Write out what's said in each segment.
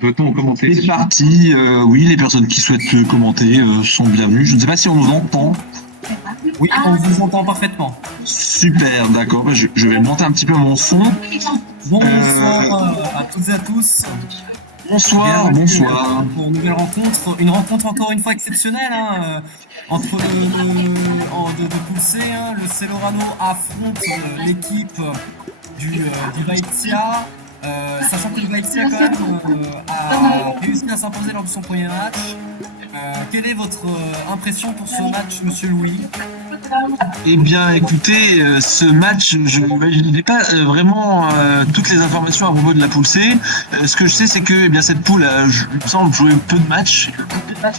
Peut-on commenter? C'est parti. Oui, les personnes qui souhaitent commenter sont bienvenues. Je ne sais pas si on nous entend. Oui, on vous entend parfaitement. Super, d'accord. Je vais monter un petit peu mon son. Bonsoir à toutes et à tous. Bonsoir, bonsoir. Pour une nouvelle rencontre, une rencontre encore une fois exceptionnelle entre de poule C, le Celorano affronte l'équipe du Vaixia, sachant que le Vaixia quand même a réussi à s'imposer lors de son premier match. Quelle est votre impression pour ce match, monsieur Louis? Eh bien, écoutez, ce match, je n'ai pas vraiment toutes les informations à propos de la poule C. Ce que je sais, c'est que eh bien, cette poule a, il me semble, joué peu de matchs,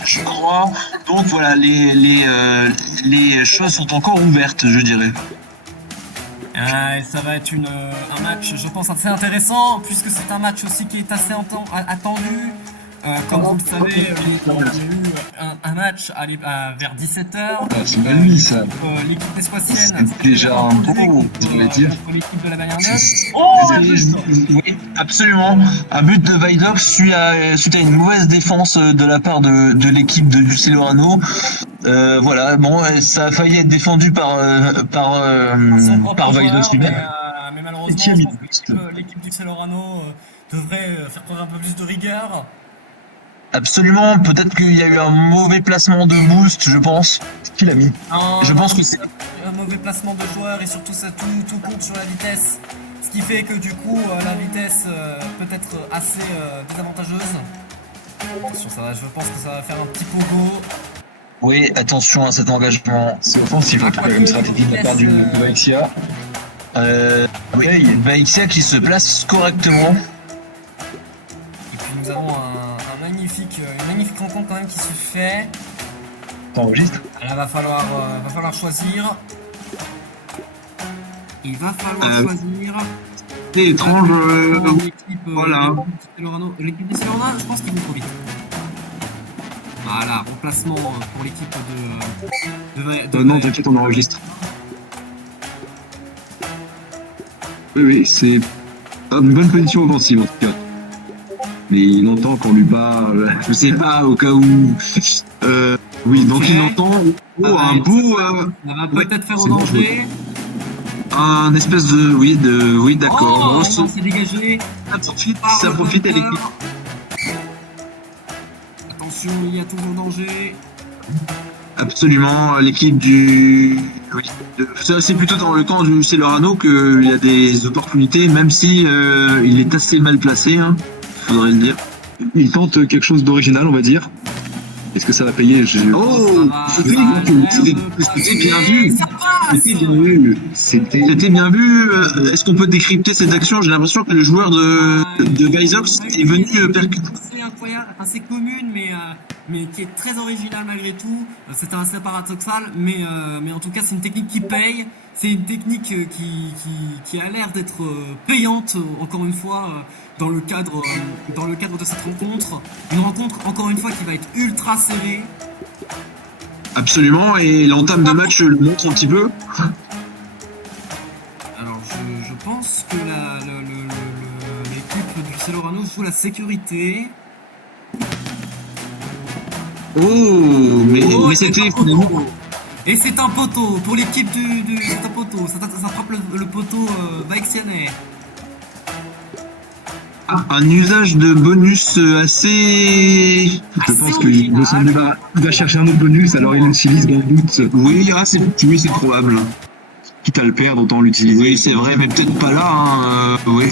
je crois. Donc voilà, les choses sont encore ouvertes, je dirais. Ça va être un match, je pense, assez intéressant, puisque c'est un match aussi qui est assez attendu. Comme vous le savez, il y a eu un match vers 17h. C'est la nuit, ça. L'équipe espoitienne. C'est déjà un beau, je vais dire. Contre l'équipe de la Bagnères 9. Oui, absolument. Un but de Vaidov suite à une mauvaise défense de la part de l'équipe du Celorano. Voilà, bon, ça a failli être défendu par Vaidov lui-même. Mais malheureusement, je pense que l'équipe du Celorano devrait faire preuve un peu plus de rigueur. Absolument, peut-être qu'il y a eu un mauvais placement de boost, je pense. Qui l'a mis? Je pense que c'est un mauvais placement de joueur et surtout ça tout court sur la vitesse. Ce qui fait que du coup la vitesse peut être assez désavantageuse. Attention, je pense que ça va faire un petit pogo. Oui, attention à cet engagement. C'est offensif, en tout cas, une stratégie de la part du Vaixia. Oui, Vaixia qui se place correctement. Et puis nous avons une magnifique rencontre quand même qui se fait. T'enregistres? Là, va falloir choisir. Il va falloir choisir. C'est étrange. Voilà. L'équipe de Celorano, je pense qu'il vont trop vite. Voilà, remplacement pour l'équipe de Non, t'inquiète, on enregistre. Oui, c'est une bonne position offensive en tout cas. Mais il entend qu'on lui parle, je sais pas, au cas où. Oui, donc okay. Il entend. Un beau. Ça va peut-être faire au danger. Un espèce de. Oui, d'accord. Oh, c'est dégagé. Ça profite à l'équipe. Attention, il y a toujours danger. Absolument, l'équipe du. Oui, c'est plutôt dans le camp du Celorano qu'il y a des opportunités, même si il est assez mal placé, faudrait le dire. Il tente quelque chose d'original, on va dire. Est-ce que ça va payer? Oh, c'était bien vu. C'était bien vu. Est-ce qu'on peut décrypter cette action? J'ai l'impression que le joueur de Vaixox est venu percuter. C'est incroyable, assez commune, mais qui est très originale malgré tout. C'est assez paradoxal, mais en tout cas c'est une technique qui paye. C'est une technique qui a l'air d'être payante, encore une fois, dans le cadre de cette rencontre. Une rencontre, encore une fois, qui va être ultra serrée. Absolument, et l'entame de match le montre un petit peu. Alors, je pense que l'équipe du Celorano joue la sécurité. Mais c'était... Et c'est un poteau pour l'équipe c'est un poteau, ça frappe le poteau vaixianais. Un usage de bonus assez... Je pense qu'il va chercher un autre bonus, alors il utilise Gambit. Oui, c'est probable. Quitte à le perdre, autant l'utiliser. Oui, c'est vrai, mais peut-être pas là. Oui,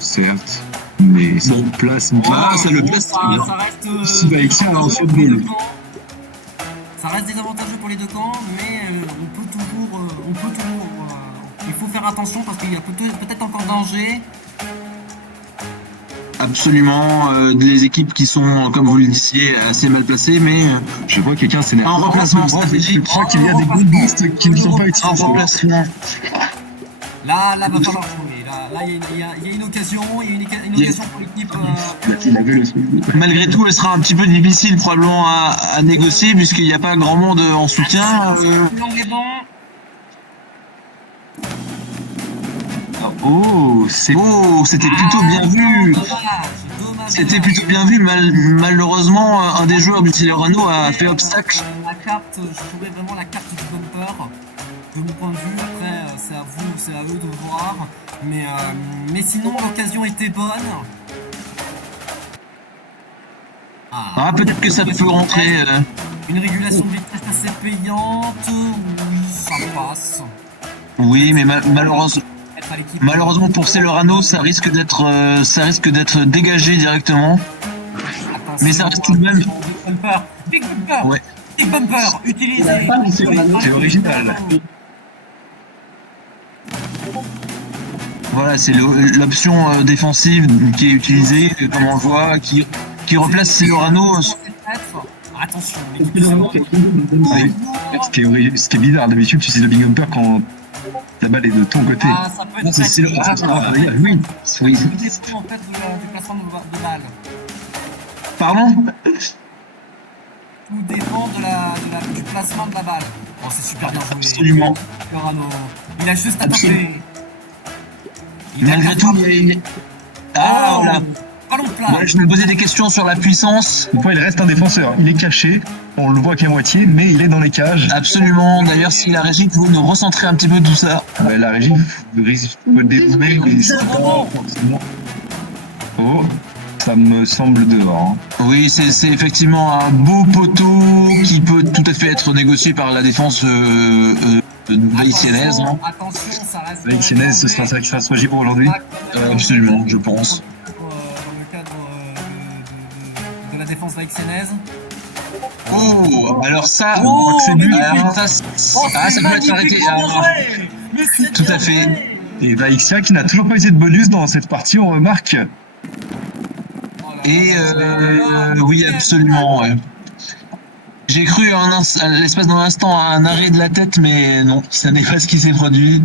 certes. Mais ça le place. Ça le place très bien. Ça reste... Si Vaixia a un saut de boule. Ça reste désavantageux pour les deux camps, mais on peut toujours, il faut faire attention parce qu'il y a peut-être encore danger. Absolument, des équipes qui sont, comme vous le disiez, assez mal placées, mais je vois quelqu'un s'énerve. Un remplacement stratégique. Je crois qu'il y a des good boosts qui ne sont pas utilisés. Un remplacement. Là, va falloir jouer. Là, il y a une occasion, une occasion pour l'équipe. Malgré tout, elle sera un petit peu difficile probablement à négocier puisqu'il n'y a pas grand monde en soutien. C'était plutôt bien vu. C'était plutôt bien vu. Malheureusement, un des joueurs du Celerano a fait obstacle. La carte, je jouais vraiment la carte du bumper. De mon point de vue, après, c'est à eux de voir. Mais sinon, l'occasion était bonne. Ah, peut-être que ça peut rentrer. Une régulation de vitesse assez payante. Oui, ça passe. Oui, mais malheureusement pour Celerano, ça risque d'être dégagé directement. Attention, Mais ça reste tout de même. Big bumper. Ouais. Big bumper. Utilisé. C'est original. Voilà, c'est l'option défensive qui est utilisée, comme on le voit, qui replace Celerano. Attention, Oui. Ce qui est bizarre, d'habitude tu utilises le big bumper quand la balle est de ton côté. Ah, ça peut être C'est Celerano. Oui, oui. tout dépend en fait du placement de balle. Pardon? Tout dépend du placement de la balle. Oh, c'est super bien joué. Absolument. Celerano. Il a juste à Absolument. taper. Il a Malgré qu'à tout, frapper. Ah, voilà. Ballon plat. Moi, je me posais des questions sur la puissance. Une fois, il reste un défenseur. Il est caché, on le voit qu'à moitié, mais il est dans les cages. Absolument. D'ailleurs, si la régie pouvait nous recentrer un petit peu tout ça. Ouais, la régie risque de dézoomer, mais c'est pas forcément. Oh, ça me semble dehors. Oui, c'est effectivement un beau poteau qui peut tout à fait être négocié par la défense vaïtiennaise. Attention, ça reste. Vaïtiennaise, ce sera ça qui sera soigné pour aujourd'hui. Absolument, je pense. Dans le cadre de la défense vaïtiennaise. Oh, alors ça, Oh, c'est mais but. oui. Alors ça, ça peut être arrêté. Alors, tout à fait. Et Vaixia qui n'a toujours pas essayé de bonus dans cette partie, on remarque. Et oui, absolument. Ouais. J'ai cru à l'espace d'un instant à un arrêt de la tête, mais non, ça n'est pas ce qui s'est produit.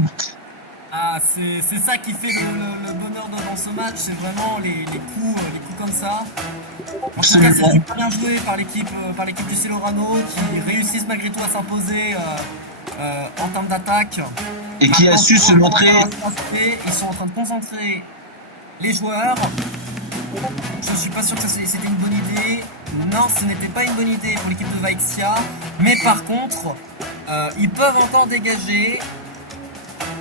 Ah, c'est ça qui fait le bonheur dans ce match, c'est vraiment les coups comme ça. En tout cas, c'est super bien joué par l'équipe du Celerano qui réussissent malgré tout à s'imposer en termes d'attaque. Et qui a su se montrer. Ils sont en train de concentrer les joueurs. Je suis pas sûr que c'était une bonne idée. Non, ce n'était pas une bonne idée pour l'équipe de Vaixia. Mais par contre, ils peuvent encore dégager.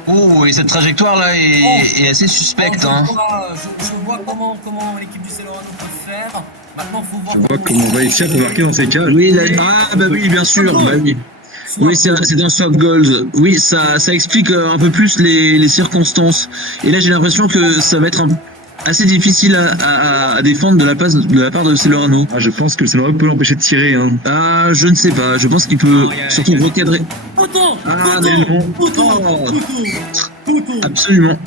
Oh, et cette trajectoire-là est assez suspecte. Je vois comment l'équipe du Celerano peut faire. Maintenant, il faut voir. Je vois comment Vaixia peut marquer dans ses cages. Oui, bah oui, bien sûr. Bah oui. Oui, c'est un soft goals. Oui, ça explique un peu plus les circonstances. Et là, j'ai l'impression que ça va être assez difficile à défendre de la part de Celerano. Ah, je pense que le Celerano peut l'empêcher de tirer. Hein. Ah, je ne sais pas. Je pense qu'il peut surtout recadrer. Poteau, Ah, mais non. poteau, Oh. poteau. Absolument.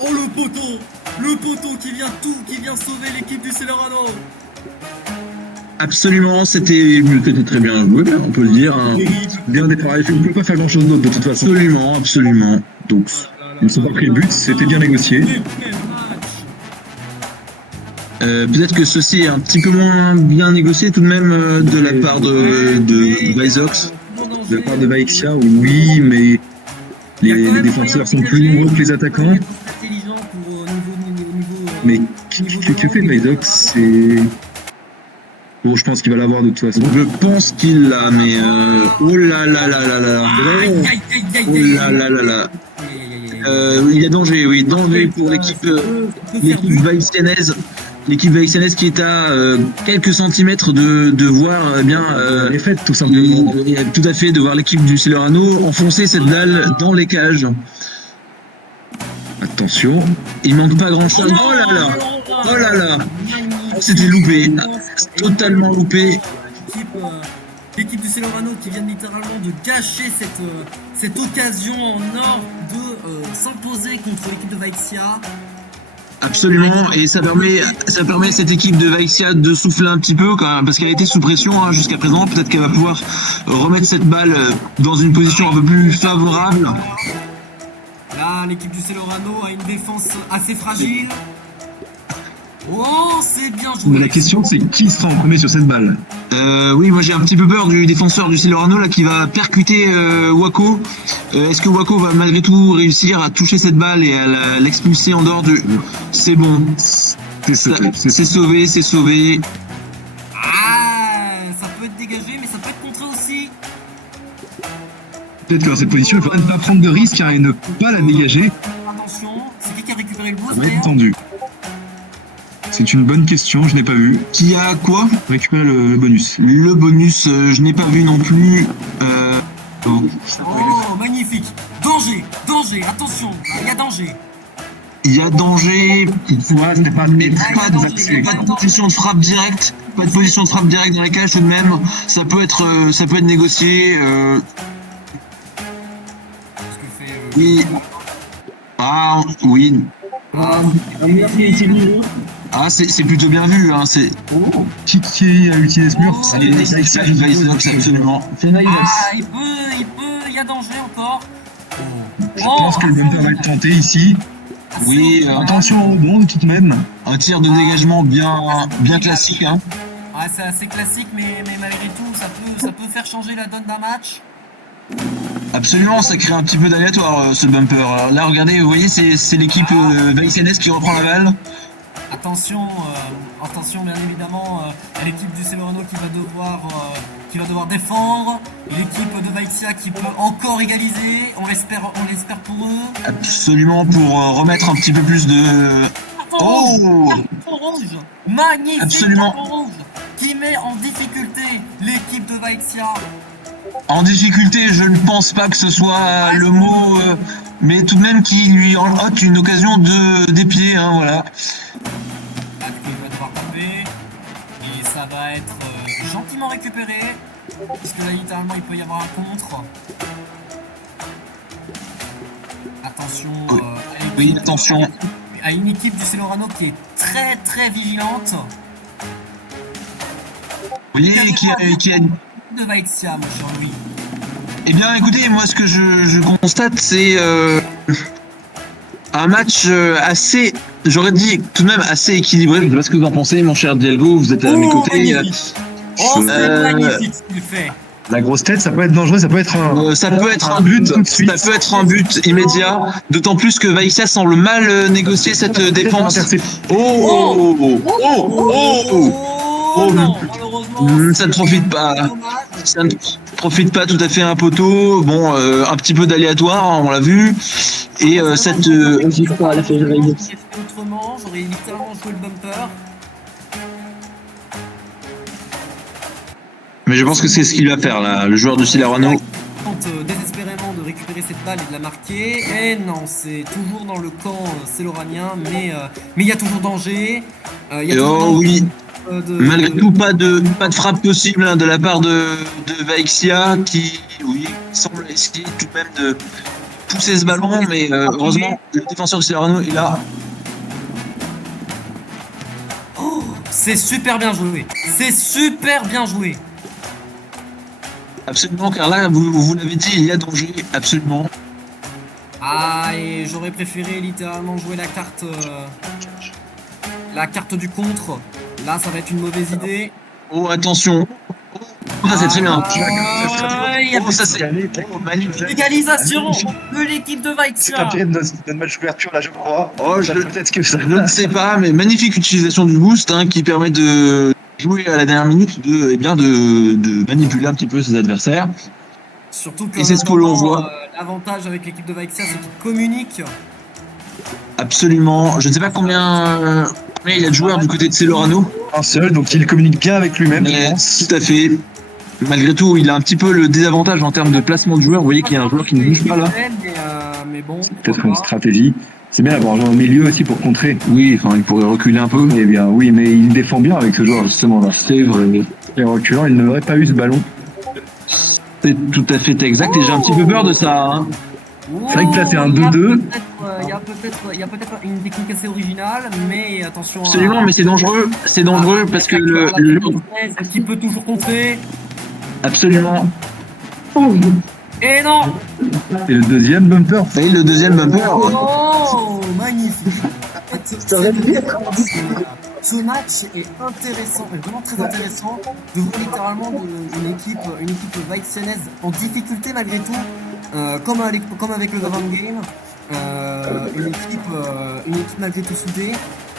Oh, le poteau qui vient sauver l'équipe du Celerano. Absolument, c'était très bien joué, on peut le dire. Hein. Bien déparé, il ne peut pas faire grand chose d'autre de toute façon. Absolument. Donc, Ils ne sont pas pris le but, c'était bien négocié. peut-être que ceci est un petit peu moins bien négocié tout de même de la part de Vaizox. De la part de Vaixia, oui, mais les défenseurs sont plus nombreux que les attaquants. Mais que fait Vaizox? C'est... Bon, je pense qu'il va l'avoir de toute façon. Je pense qu'il l'a, mais oh là là là là là. Oh là là là là. Il y a danger, oui, danger pour l'équipe vaïtiennaise. L'équipe vaïtiennaise qui est à quelques centimètres de voir les fêtes, tout simplement. tout à fait, de voir l'équipe du Celerano enfoncer cette dalle dans les cages. Attention. Il manque pas grand chose. Oh là là. Oh là là. C'était loupé. Totalement loupé. L'équipe du Celerano qui vient littéralement de gâcher cette occasion en or de s'imposer contre l'équipe de Vaixia. Absolument, et ça permet à cette équipe de Vaixia de souffler un petit peu quand même, parce qu'elle a été sous pression jusqu'à présent. Peut-être qu'elle va pouvoir remettre cette balle dans une position un peu plus favorable. Là, l'équipe du Celerano a une défense assez fragile. Oh, c'est bien joué. Mais la question, c'est qui sera en premier sur cette balle? Oui, moi j'ai un petit peu peur du défenseur du Celorano là qui va percuter Wako. Est-ce que Wako va malgré tout réussir à toucher cette balle et à l'expulser en dehors du... C'est bon. C'est sauvé. C'est sauvé, c'est sauvé. Ah, ça peut être dégagé, mais ça peut être contré aussi. Peut-être que dans cette position, il faudrait ne pas prendre de risque et ne pas la dégager. Attention, c'est qui a récupéré le boost Ça va être d'ailleurs? tendu. C'est une bonne question, je n'ai pas vu. Qui a quoi? Récupérer le bonus. Le bonus, je n'ai pas vu non plus. Bon. Oh, magnifique. Danger, danger, attention, il y a danger. Il y a danger. Ouais, ce n'est pas Mais pas de position de frappe directe. Pas de position de frappe directe dans la cage tout de même. Ça peut être négocié. Qu'est-ce que fait Oui. Ah oui. Ah, Ah c'est plutôt bien vu. Hein. C'est. Qui a utilisé ce mur C'est absolument. il y a danger encore. Je pense que le bumper va être tenté ici. Oui. Attention au rebond tout de même. Un tir de dégagement bien classique. Hein. Ah, c'est assez classique, mais malgré tout, ça peut faire changer la donne d'un match. Absolument, ça crée un petit peu d'aléatoire ce bumper. Alors là, regardez, vous voyez, c'est l'équipe Vaïsenes qui reprend la balle. Attention, bien évidemment, à l'équipe du Celorano qui va devoir défendre. L'équipe de Vaixia qui peut encore égaliser. On l'espère pour eux. Absolument, pour remettre un petit peu plus de. Oh! Carton rouge, magnifique Absolument. carton rouge qui met en difficulté l'équipe de Vaixia. En difficulté, je ne pense pas que ce soit le mot, mais tout de même qui lui en ôte une occasion des pieds, hein, voilà. Il va devoir taper et ça va être gentiment récupéré parce que là littéralement il peut y avoir un contre. Attention Oui, attention. à une équipe du Celorano qui est très très vigilante. Vous voyez, qui a. De Vaixia, mon cher Louis. Eh bien, écoutez, moi, ce que je constate, c'est un match assez, j'aurais dit tout de même assez équilibré. Je ne sais pas ce que vous en pensez, mon cher Dialgo, vous êtes à mes côtés. Magnifique. Oh, c'est magnifique ce qu'il fait. La grosse tête, ça peut être dangereux, ça peut être un. Ça peut être un but, ça peut être un but immédiat. D'autant plus que Vaixia semble mal négocier cette défense. Oh, oh, oh, oh. Oh non, malheureusement. Ça ne profite pas. Dommage. Ça ne profite pas tout à fait à un poteau. Bon, un petit peu d'aléatoire, hein, on l'a vu. Et cette. J'aurais fait autrement, j'aurais littéralement joué le bumper. Mais je pense que c'est ce qu'il va faire là, le joueur du Celorano. Tente désespérément de récupérer cette balle et de la marquer. Et non, c'est toujours dans le camp celoranien, mais il y a toujours danger. Il y a toujours danger, Oui, malgré de- tout, pas de frappe possible hein, de la part de Vaixia qui, oui, semble essayer tout de même de pousser ce ballon, mais heureusement, le défenseur du Celorano est là. C'est super bien joué. C'est super bien joué. Absolument, car là, vous l'avez dit, il y a danger, absolument. Ah, et j'aurais préféré littéralement jouer la carte du contre. Là, ça va être une mauvaise idée. Oh, attention. Oh, ça c'est très bien. Ah, il y a Oh, ça c'est magnifique. égalisation de l'équipe de Vaixia. de notre match d'ouverture là, je crois. Oh, Peut-être que ça. je ne sais pas, mais magnifique utilisation du boost hein, qui permet de jouer à la dernière minute, de manipuler un petit peu ses adversaires. Surtout que Et c'est ce que l'on voit. L'avantage avec l'équipe de Vaixia, c'est qu'ils communiquent. Absolument. Je ne sais pas combien il y a de joueurs du côté de Celorano. Un seul, donc il communique bien avec lui-même, je Mais pense. tout à fait. Malgré tout, il a un petit peu le désavantage en termes de placement de joueurs. Vous voyez qu'il y a un joueur qui ne bouge pas là. Mais bon, Peut-être pourquoi une pas. stratégie. C'est bien d'avoir un joueur au milieu aussi pour contrer. Oui, enfin, il pourrait reculer un peu. Eh bien, oui, mais il défend bien avec ce joueur justement là. C'est vrai. Et en reculant, il n'aurait pas eu ce ballon. C'est tout à fait exact et j'ai un petit peu peur de ça. Hein. C'est vrai que là, c'est un Il y a 2-2. il y a peut-être une technique assez originale, mais attention. Absolument, mais c'est dangereux. C'est dangereux parce que qui peut toujours contrer. Absolument. Et non. Et le deuxième bumper. Et le deuxième bumper. Oh, magnifique. ce match est intéressant, est vraiment très intéressant de voir littéralement une équipe Weizennaise en difficulté malgré tout, comme avec le Grand Game, une équipe malgré tout soudée.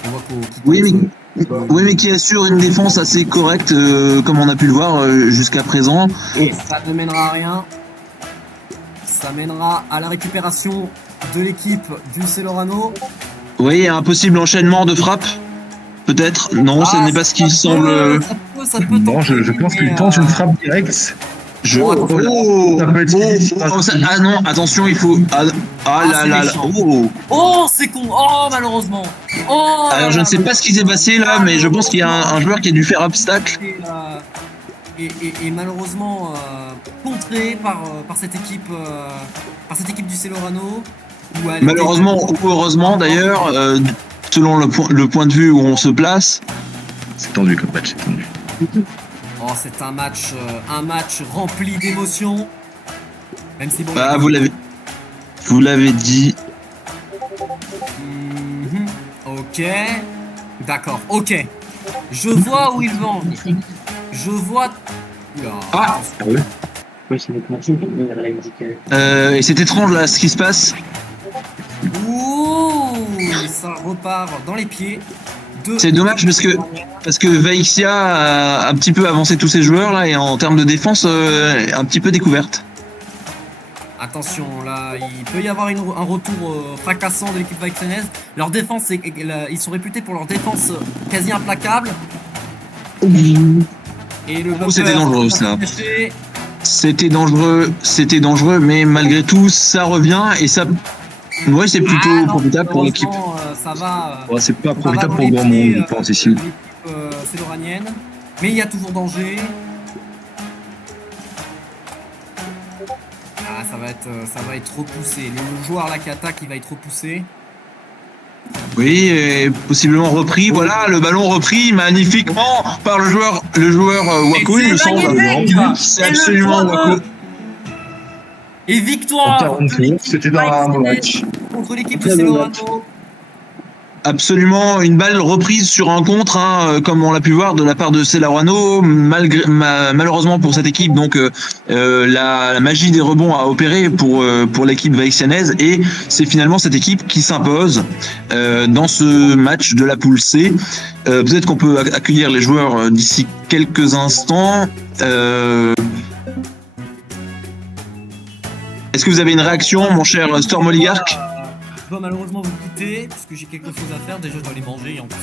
On voit Oui, mais qui assure une défense assez correcte, comme on a pu le voir jusqu'à présent. Et ça ne mènera à rien. Ça mènera à la récupération de l'équipe du Celorano. Oui, un possible enchaînement de frappes, peut-être. Non, ce n'est pas ce qui semble. Ça peut Non, je tenter, pense qu'il mais, tente une frappe directe. Oh, attention. Ça peut être Ah non, attention, il faut. Ah là c'est là là. méchant. Oh. Oh, c'est con. Oh, malheureusement. Oh, Alors je ne sais pas ce qui s'est passé là, mais je pense qu'il y a un joueur qui a dû faire obstacle. Et malheureusement contré par cette équipe du Celorano. Où elle Malheureusement était- ou heureusement d'ailleurs, selon le point de vue où on se place. C'est tendu comme match, c'est tendu. Oh, c'est un match rempli d'émotions. Même si bon. Bah, vous l'avez dit. Mhm. Ok. D'accord. Ok. Je vois où il va en venir. Je vois. Oula. Ah. Et c'est étrange là ce qui se passe. Ouh, ça repart dans les pieds. C'est dommage parce que Vaixia a un petit peu avancé tous ses joueurs là et en termes de défense un petit peu découverte. Attention, là, il peut y avoir un retour fracassant de l'équipe Weizennaise. Leur défense, ils sont réputés pour leur défense quasi implacable. Et le C'était bumper dangereux, va ça. s'empêcher. C'était dangereux, mais malgré tout ça revient et ça. Ouais, c'est plutôt Ah, non, profitable pour l'équipe. heureusement, ça va. Ouais, c'est pas Ça va profitable dans pour les grand monde, pieds, je pense, ici. de l'équipe céloranienne. Mais il y a toujours danger. Ah, ça va être repoussé. Le joueur là qui attaque, il va être repoussé. Oui, et possiblement repris. Voilà, le ballon repris magnifiquement par le joueur Wako, il me semble. magnifique. C'est Et le absolument point Wako. Et En victoire 40 de tours, l'équipe c'était dans un bon match. contre l'équipe de Très bon Celorano. Absolument, une balle reprise sur un contre, hein, comme on l'a pu voir de la part de Celorano. Malheureusement pour cette équipe, donc la magie des rebonds a opéré pour l'équipe vaixennaise et c'est finalement cette équipe qui s'impose dans ce match de la poule C. Peut-être qu'on peut accueillir les joueurs d'ici quelques instants. Est-ce que vous avez une réaction, mon cher Storm Oligarque? Je dois malheureusement vous quitter parce que j'ai quelque chose à faire. Déjà, je dois aller manger et en plus.